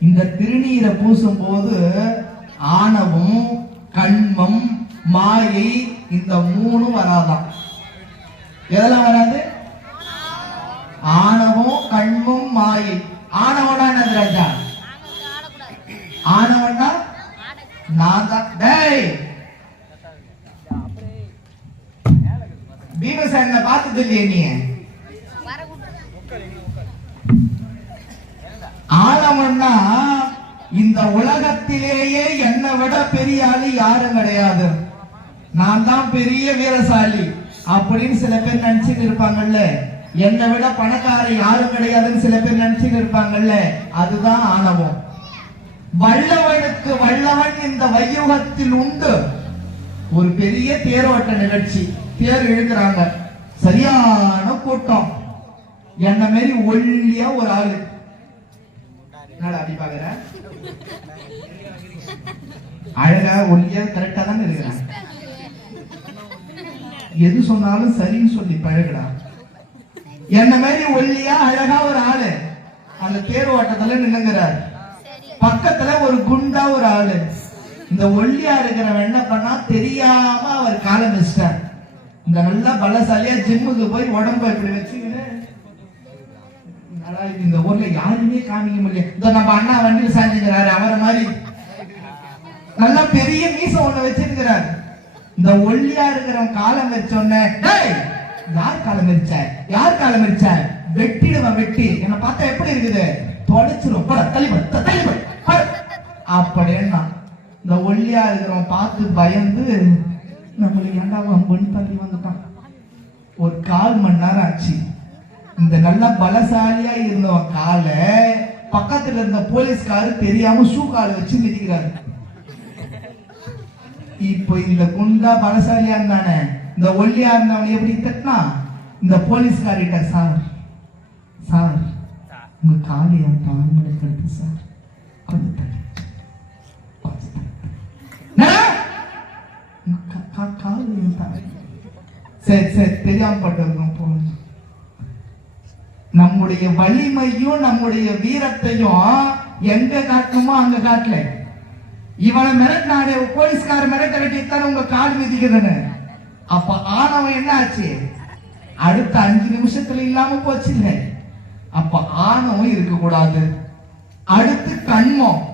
இந்த திருநீரை பூசும் போது ஆணவம் கண்மம் மாயை இந்த மூணும் வராதான் எதெல்லாம் வராது? ஆணவம் கண்மம் மாயை. ஆணவனா என்னது ராஜா? ஆணவன்னா நான் தான் டேய் பீமசேன பார்த்தது இல்லையே நீ? ஆணவன்னா இந்த உலகத்திலேயே என்னை விட பெரிய ஆளு யாரும் கிடையாது. நான் தான் பெரிய வீரசாலி. அப்படின்னு சில பேர் நினைச்சிட்டு இருப்பாங்கல்ல. என்னை விட பணக்காரன் யாரும் கிடையாதுன்னு சில பேர் நினைச்சிட்டு இருப்பாங்கல்ல. அதுதான் ஆணவம். வல்லவனுக்கு வல்லவன் இந்த வையுகத்தில் உண்டு. ஒரு பெரிய தேரோட்ட நிகழ்ச்சி. தேர் இழுக்கிறாங்க சரியான கூட்டம். என்ன மாரி ஒல்லியா ஒரு ஆளு. என்னடா அப்படி பாக்குற? அழகா ஒல்லியா கரெக்டா தானே இருக்கிறேன். எது சொன்னாலும் சரின்னு சொல்லி பழகுடா. என்ன மாதிரி ஒல்லியா அழகா ஒரு ஆளு. அந்த தேர் ஓட்டத்துல நின்னுங்கிறார். பக்கத்துல ஒரு குண்டா ஒரு ஆளு. இந்த ஒல்லியா இருக்கிறவன் என்ன பண்ணா தெரியாம அவர் காலம் வச்சிட்டார் இந்த நல்லா பலசாலியா ஜிம்முக்கு போய் உடம்ப இப்படி வச்சுக்கிட்டு என்னடா இந்த ஊர்ல யாருமே காமிக்க முடியல. இந்த நம்ம அண்ணா வண்டியில் சாஞ்சிருக்கிறாரு அவரை மாதிரி. நல்லா பெரிய மீச ஒண்ணு வச்சிருக்கிறார். இந்த ஒல்லியா இருக்கிற காலம் வச்சோன்ன யார் காலம் வச்ச யார் காலம் வச்ச வெட்டிடுவன் வெட்டி. என்ன பார்த்தா எப்படி இருக்குது? தொலைச்சிரும். பட தள்ளிப்பட தள்ளிப்பட அப்படின்னா இந்த ஒல்லியா இருக்கிறவன் பார்த்து பயந்து நம்மளுக்கு ஏன்டா வம்புன்னு தள்ளி வந்துட்டான்? ஒரு கால் மணி நேரம் ஆச்சு. இந்த நல்ல பலசாலியா இருந்தவன் காலை பக்கத்துல இருந்த போலீஸ்காரு தெரியாம ஷூ காலை வச்சு மிதிக்கிறாரு. இப்போ இந்த குண்டா பலசாலியா இருந்தானே இந்த ஒல்லியா இருந்தவன் எப்படி தட்டினா இந்த போலீஸ்காரிட்ட சார் சார் உங்க காலை என் சார். கொஞ்சம் சரி சரி தெரியாம பட்டவங்க போகணும் நம்முடைய வலிமையும் நம்முடைய வீரத்தையும் எங்க காட்டுமோ அங்க காட்டல. இவனை மிரட்டினாரு போலீஸ்கார மிரட்ட உங்க கால் மிதிக்குதுன்னு. அப்ப ஆணவம் என்ன ஆச்சு? அடுத்த அஞ்சு நிமிஷத்துல இல்லாம போச்சு இல்ல அப்ப ஆணவம் இருக்க கூடாது அடுத்து கண்மம்.